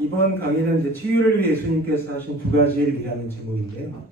이번 강의는 이제 치유를 위해 예수님께서 하신 두 가지를 위하는 제목인데요.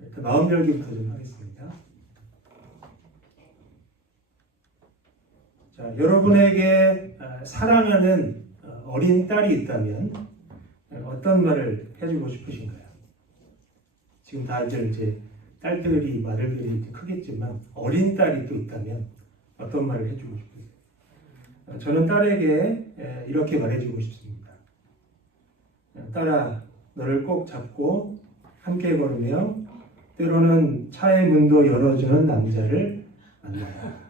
일단 마음 열기부터 좀 하겠습니다. 자, 여러분에게 사랑하는 어린 딸이 있다면 어떤 말을 해주고 싶으신가요? 지금 다들 이제 딸들이 아들들이 크겠지만 어린 딸이 또 있다면 어떤 말을 해주고 싶으세요? 저는 딸에게 이렇게 말해주고 싶습니다. 딸아, 너를 꼭 잡고 함께 걸으며 때로는 차의 문도 열어주는 남자를 만나라.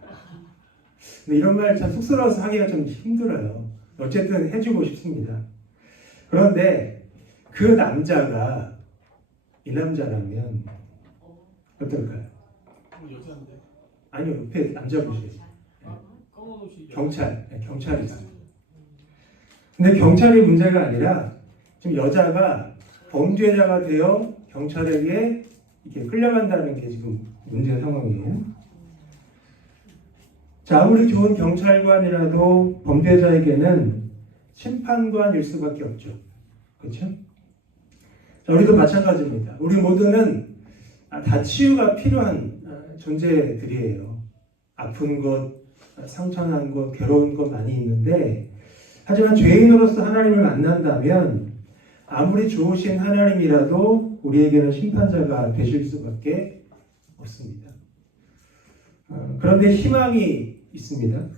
근데 이런 말 참 쑥스러워서 하기가 좀 힘들어요. 어쨌든 해주고 싶습니다. 그런데 그 남자가 이 남자라면 어떨까요? 여자인데. 아니요, 옆에 남자 보시겠어요. 경찰이 있습니다. 근데 경찰이 문제가 아니라 지금 여자가 범죄자가 되어 경찰에게 이렇게 끌려간다는 게 지금 문제 상황이에요. 자, 아무리 좋은 경찰관이라도 범죄자에게는 심판관일 수밖에 없죠. 그렇죠? 자, 우리도 마찬가지입니다. 우리 모두는 다 치유가 필요한 존재들이에요. 아픈 것, 상처난 것, 괴로운 것 많이 있는데, 하지만 죄인으로서 하나님을 만난다면 아무리 좋으신 하나님이라도 우리에게는 심판자가 되실 수밖에 없습니다. 그런데 희망이 있습니다.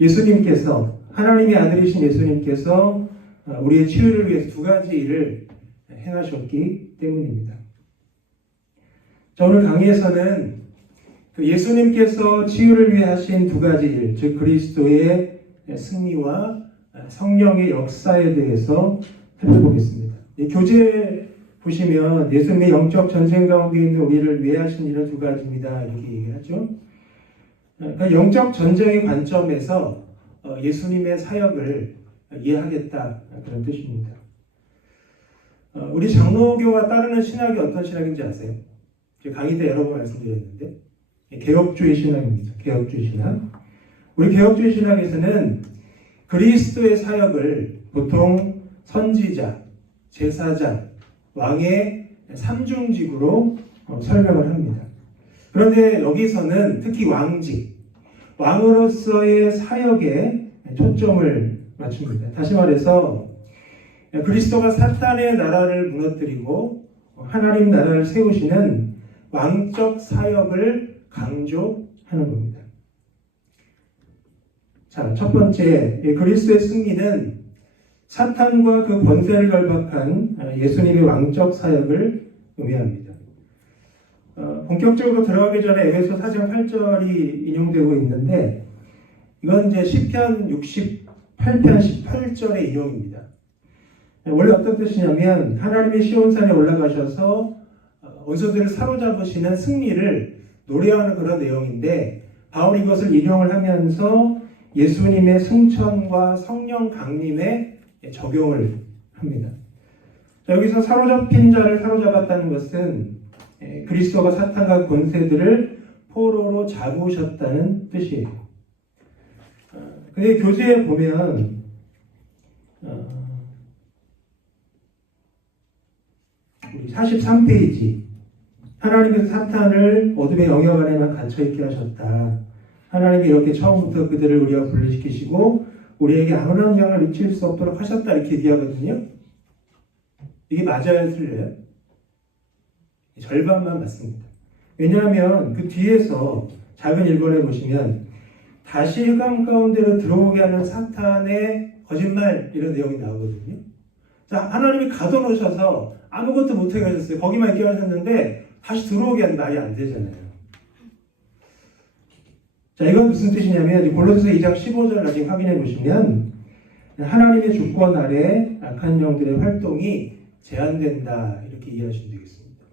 예수님께서, 하나님의 아들이신 예수님께서 우리의 치유를 위해서 두 가지 일을 행하셨기 때문입니다. 자, 오늘 강의에서는 예수님께서 치유를 위해 하신 두 가지 일, 즉 그리스도의 승리와 성령의 역사에 대해서 살펴보겠습니다. 교재 보시면 예수님의 영적 전쟁 가운데 있는 우리를 위해 하신 일은 두 가지입니다. 이렇게 얘기하죠. 그러니까 영적 전쟁의 관점에서 예수님의 사역을 이해하겠다, 그런 뜻입니다. 우리 장로교와 따르는 신학이 어떤 신학인지 아세요? 강의 때 여러 번 말씀드렸는데 개혁주의 신학입니다. 개혁주의 신학. 우리 개혁주의 신학에서는 그리스도의 사역을 보통 선지자, 제사장, 왕의 삼중직으로 설명을 합니다. 그런데 여기서는 특히 왕직, 왕으로서의 사역에 초점을 맞춥니다. 다시 말해서 그리스도가 사탄의 나라를 무너뜨리고 하나님 나라를 세우시는 왕적 사역을 강조하는 겁니다. 자, 첫 번째, 그리스도의 승리는 사탄과 그 권세를 결박한 예수님의 왕적 사역을 의미합니다. 본격적으로 들어가기 전에 에베소 4장 8절이 인용되고 있는데 이건 이제 시편 68편 18절의 인용입니다. 원래 어떤 뜻이냐면 하나님이 시온산에 올라가셔서 원수들을 사로잡으시는 승리를 노래하는 그런 내용인데 바울이 이것을 인용을 하면서 예수님의 승천과 성령 강림에 적용을 합니다. 자, 여기서 사로잡힌 자를 사로잡았다는 것은 그리스도가 사탄과 권세들을 포로로 잡으셨다는 뜻이에요. 근데 교재에 보면 우리 43페이지 하나님께서 사탄을 어둠의 영역 안에만 갇혀있게 하셨다. 하나님이 이렇게 처음부터 그들을 우리와 분리시키시고 우리에게 아무런 영향을 미칠 수 없도록 하셨다, 이렇게 얘기하거든요. 이게 맞아요, 틀려요? 절반만 맞습니다. 왜냐하면 그 뒤에서 작은 일본에 보시면 다시 흑암 가운데로 들어오게 하는 사탄의 거짓말, 이런 내용이 나오거든요. 자, 하나님이 가둬놓으셔서 아무것도 못하게 하셨어요. 거기만 있게 하셨는데 다시 들어오게 하는 말이 안 되잖아요. 자, 이건 무슨 뜻이냐면 골로새서 2장 15절 나중에 확인해 보시면 하나님의 주권 아래 악한 영들의 활동이 제한된다, 이렇게 이해하시면 되겠습니다.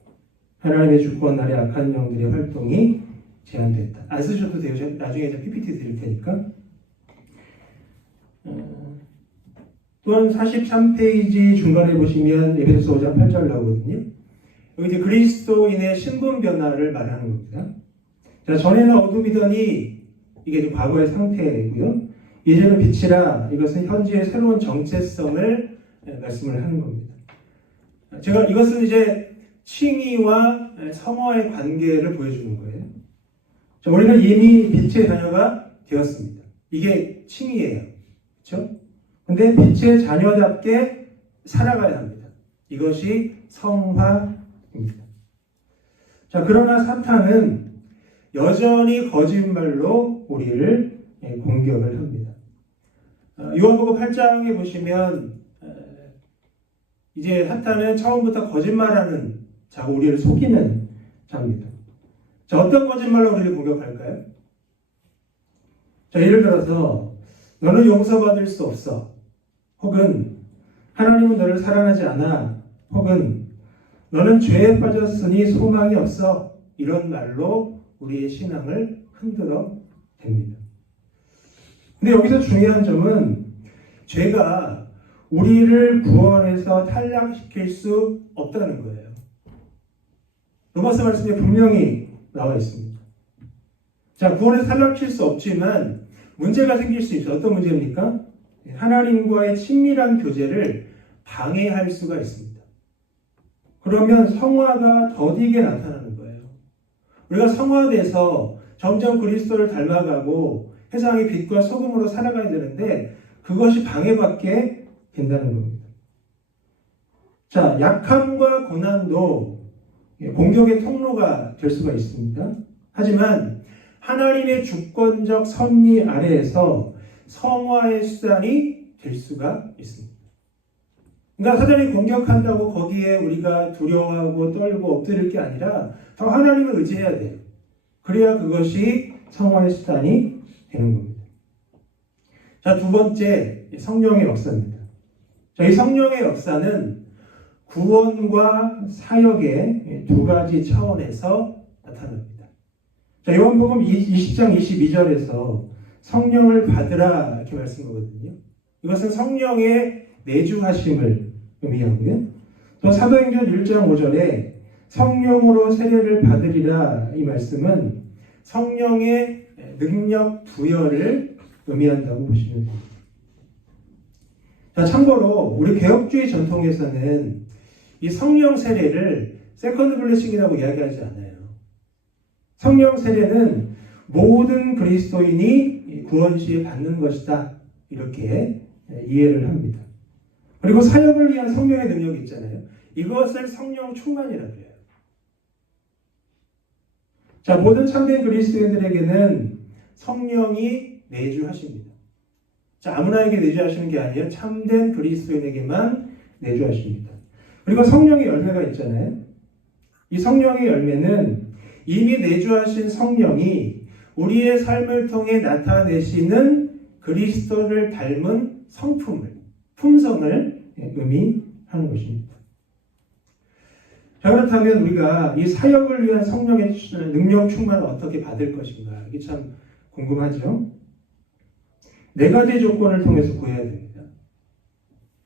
하나님의 주권 아래 악한 영들의 활동이 제한된다. 안 쓰셔도 돼요. 나중에 제가 PPT 드릴 테니까. 또한 43페이지 중간에 보시면 에베소서 5장 8절 나오거든요. 여기 이제 그리스도인의 신분 변화를 말하는 겁니다. 자, 전에는 어둠이더니 이게 이제 과거의 상태고요. 이제는 빛이라 이것은 현재의 새로운 정체성을 말씀을 하는 겁니다. 제가 이것은 이제 칭의와 성화의 관계를 보여주는 거예요. 자, 우리는 이미 빛의 자녀가 되었습니다. 이게 칭의예요. 그렇죠? 근데 빛의 자녀답게 살아가야 합니다. 이것이 성화입니다. 자, 그러나 사탄은 여전히 거짓말로 우리를 공격을 합니다. 요한복음 8장에 보시면 이제 사탄은 처음부터 거짓말하는 자고 우리를 속이는 자입니다. 자, 어떤 거짓말로 우리를 공격할까요? 자, 예를 들어서 너는 용서받을 수 없어. 혹은 하나님은 너를 사랑하지 않아. 혹은 너는 죄에 빠졌으니 소망이 없어. 이런 말로 우리의 신앙을 흔들어 댑니다. 근데 여기서 중요한 점은 죄가 우리를 구원해서 탈락시킬 수 없다는 거예요. 로마서 말씀에 분명히 나와 있습니다. 자, 구원에서 탈락시킬 수 없지만 문제가 생길 수 있어요. 어떤 문제입니까? 하나님과의 친밀한 교제를 방해할 수가 있습니다. 그러면 성화가 더디게 나타나는 거예요. 우리가 성화돼서 점점 그리스도를 닮아가고 세상의 빛과 소금으로 살아가야 되는데 그것이 방해받게 된다는 겁니다. 자, 약함과 고난도 공격의 통로가 될 수가 있습니다. 하지만 하나님의 주권적 섭리 아래에서 성화의 수단이 될 수가 있습니다. 그러니까 사단이 공격한다고 거기에 우리가 두려워하고 떨고 엎드릴 게 아니라 더 하나님을 의지해야 돼요. 그래야 그것이 성화의 수단이 되는 겁니다. 자, 두 번째, 성령의 역사입니다. 자, 이 성령의 역사는 구원과 사역의 두 가지 차원에서 나타납니다. 자, 요한복음 20장 22절에서 성령을 받으라 이렇게 말씀하거든요. 이것은 성령의 내주하심을 의미하고요. 또 사도행전 1장 5절에 성령으로 세례를 받으리라 이 말씀은 성령의 능력 부여를 의미한다고 보시면 됩니다. 자, 참고로 우리 개혁주의 전통에서는 이 성령 세례를 세컨드 블레싱이라고 이야기하지 않아요. 성령 세례는 모든 그리스도인이 구원 시에 받는 것이다. 이렇게 이해를 합니다. 그리고 사역을 위한 성령의 능력이 있잖아요. 이것을 성령 충만이라고 해요. 자, 모든 참된 그리스도인들에게는 성령이 내주하십니다. 자, 아무나에게 내주하시는 게 아니라 참된 그리스도인에게만 내주하십니다. 그리고 성령의 열매가 있잖아요. 이 성령의 열매는 이미 내주하신 성령이 우리의 삶을 통해 나타내시는 그리스도를 닮은 성품을, 품성을 의미하는 것입니다. 자, 그렇다면 우리가 이 사역을 위한 성령의 능력 충만을 어떻게 받을 것인가? 이게 참 궁금하죠? 네 가지 조건을 통해서 구해야 됩니다.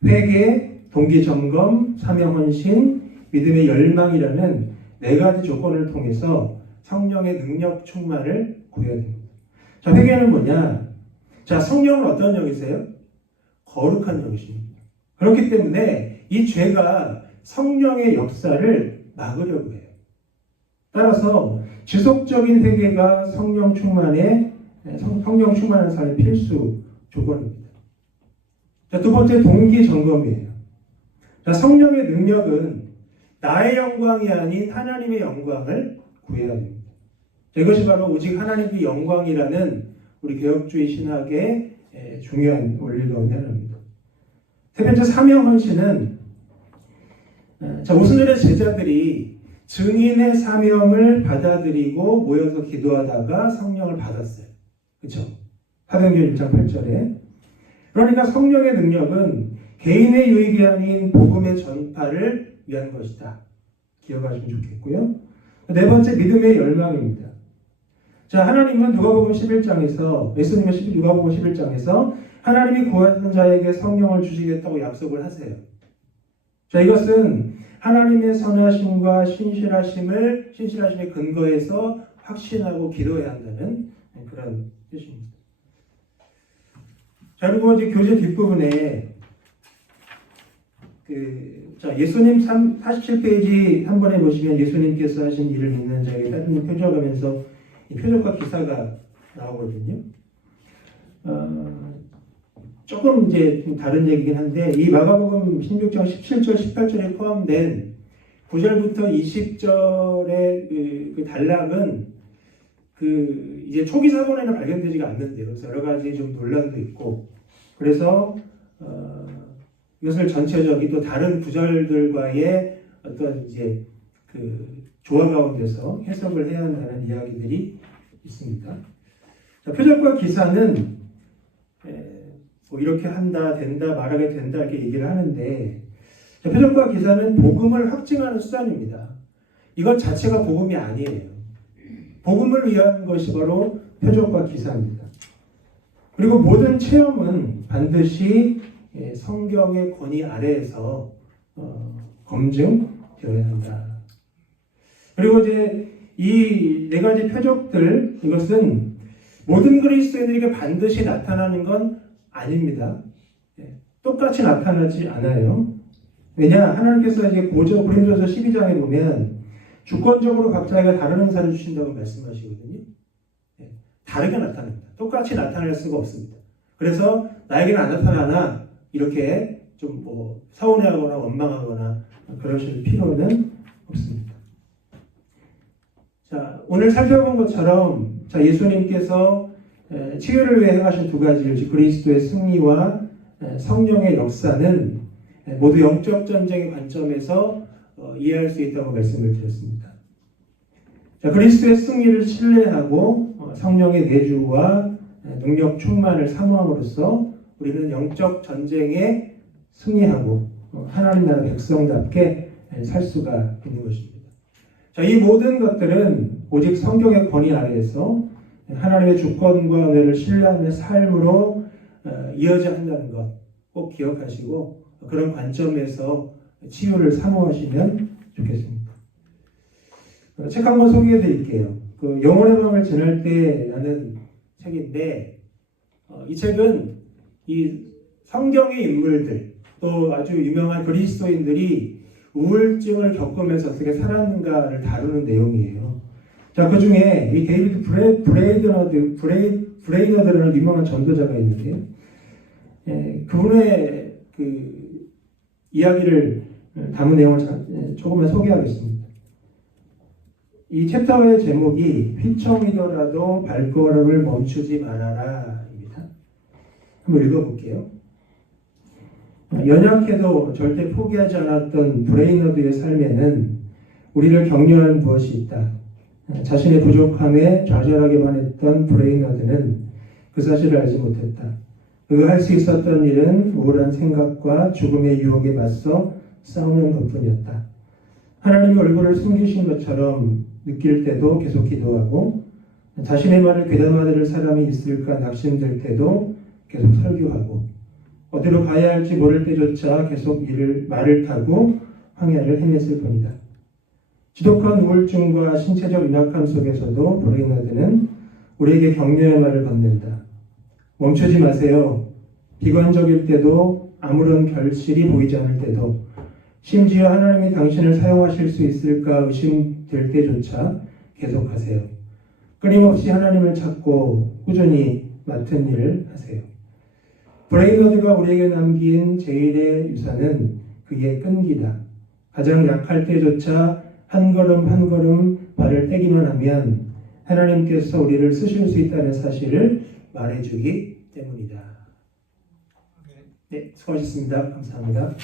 회개, 동기점검, 사명헌신, 믿음의 열망이라는 네 가지 조건을 통해서 성령의 능력 충만을 구해야 됩니다. 자, 회개는 뭐냐? 자, 성령은 어떤 영이세요? 거룩한 영이십니다. 그렇기 때문에 이 죄가 성령의 역사를 막으려고 해요. 따라서 지속적인 회개가 성령 충만한 삶의 필수 조건입니다. 자, 두 번째 동기 점검이에요. 자, 성령의 능력은 나의 영광이 아닌 하나님의 영광을 구해야 됩니다. 자, 이것이 바로 오직 하나님의 영광이라는 우리 개혁주의 신학의 중요한 원리 가운데 하나입니다. 세 번째 사명헌신은 자, 오순절의 제자들이 증인의 사명을 받아들이고 모여서 기도하다가 성령을 받았어요. 그렇죠? 사도행전 1장 8절에. 그러니까 성령의 능력은 개인의 유익이 아닌 복음의 전파를 위한 것이다. 기억하시면 좋겠고요. 네 번째 믿음의 열망입니다. 자, 하나님은 누가복음 11장에서 예수님은 누가복음 11장에서 하나님이 구하는 자에게 성령을 주시겠다고 약속을 하세요. 자, 이것은 하나님의 선하심과 신실하심의 근거에서 확신하고 기도해야 한다는 그런 뜻입니다. 자, 그리고 이제 교재 뒷부분에 예수님 47페이지 한 번에 보시면 예수님께서 하신 일을 믿는 자에게 따뜻한 표적하면서 이 표적과 기사가 나오거든요. 조금 이제 좀 다른 얘기긴 한데 이 마가복음 16장 17절 18절에 포함된 9절부터 20절의 그 단락은 이제 초기 사본에는 발견되지가 않는데요. 그래서 여러 가지 좀 논란도 있고 그래서 이것을 전체적인 또 다른 구절들과의 어떤 이제 조화 가운데서 해석을 해야 한다는 이야기들이 있습니다. 자, 표적과 기사는 뭐 이렇게 한다, 된다, 말하게 된다 이렇게 얘기를 하는데 자, 표적과 기사는 복음을 확증하는 수단입니다. 이것 자체가 복음이 아니에요. 복음을 위한 것이 바로 표적과 기사입니다. 그리고 모든 체험은 반드시 성경의 권위 아래에서 검증되어야 한다. 그리고 이제 이 네 가지 표적들 이것은 모든 그리스도인들에게 반드시 나타나는 건 아닙니다. 똑같이 나타나지 않아요. 왜냐 하나님께서 이제 고린도서 12장에 보면 주권적으로 각자에게 다른 은사를 주신다고 말씀하시거든요. 다르게 나타납니다. 똑같이 나타날 수가 없습니다. 그래서 나에게는 안 나타나나 이렇게 좀 뭐 서운해하거나 원망하거나 그러실 필요는 없습니다. 자, 오늘 살펴본 것처럼 자, 예수님께서 치유를 위해 행하신 두 가지 일, 그리스도의 승리와 성령의 역사는 모두 영적 전쟁의 관점에서 이해할 수 있다고 말씀을 드렸습니다. 자, 그리스도의 승리를 신뢰하고 성령의 내주와 능력 충만을 사모함으로써 우리는 영적 전쟁에 승리하고 하나님 나라 백성답게 살 수가 있는 것입니다. 자, 이 모든 것들은 오직 성경의 권위 아래에서 하나님의 주권과 은혜를 신뢰하는 삶으로 이어져야 한다는 것 꼭 기억하시고 그런 관점에서 치유를 사모하시면 좋겠습니다. 책 한번 소개해 드릴게요. 영혼의 밤을 지날 때라는 책인데 이 책은 이 성경의 인물들 또 아주 유명한 그리스도인들이 우울증을 겪으면서 어떻게 살았는가를 다루는 내용이에요. 자, 그 중에 이 데이비드 브레이너드라는 유명한 전도자가 있는데요. 그분의 이야기를 담은 내용을 조금만 소개하겠습니다. 이 챕터의 제목이 휘청이더라도 발걸음을 멈추지 말아라 입니다. 한번 읽어볼게요. 연약해도 절대 포기하지 않았던 브레이너드의 삶에는 우리를 격려하는 무엇이 있다. 자신의 부족함에 좌절하기만 했던 브레이너드는 그 사실을 알지 못했다. 그가 할 수 있었던 일은 우울한 생각과 죽음의 유혹에 맞서 싸우는 것뿐이었다. 하나님이 얼굴을 숨기신 것처럼 느낄 때도 계속 기도하고 자신의 말을 귀담아들을 사람이 있을까 낙심될 때도 계속 설교하고 어디로 가야 할지 모를 때조차 계속 말을 타고 황야를 헤맸을 뿐이다. 지독한 우울증과 신체적 연약함 속에서도 브레이너드는 우리에게 격려의 말을 건넨다. 멈추지 마세요. 비관적일 때도 아무런 결실이 보이지 않을 때도 심지어 하나님이 당신을 사용하실 수 있을까 의심될 때조차 계속하세요. 끊임없이 하나님을 찾고 꾸준히 맡은 일을 하세요. 브레이너드가 우리에게 남긴 제일의 유산은 그의 끈기다. 가장 약할 때조차 한 걸음 한 걸음 발을 떼기만 하면 하나님께서 우리를 쓰실 수 있다는 사실을 말해주기 때문이다. 네, 수고하셨습니다. 감사합니다.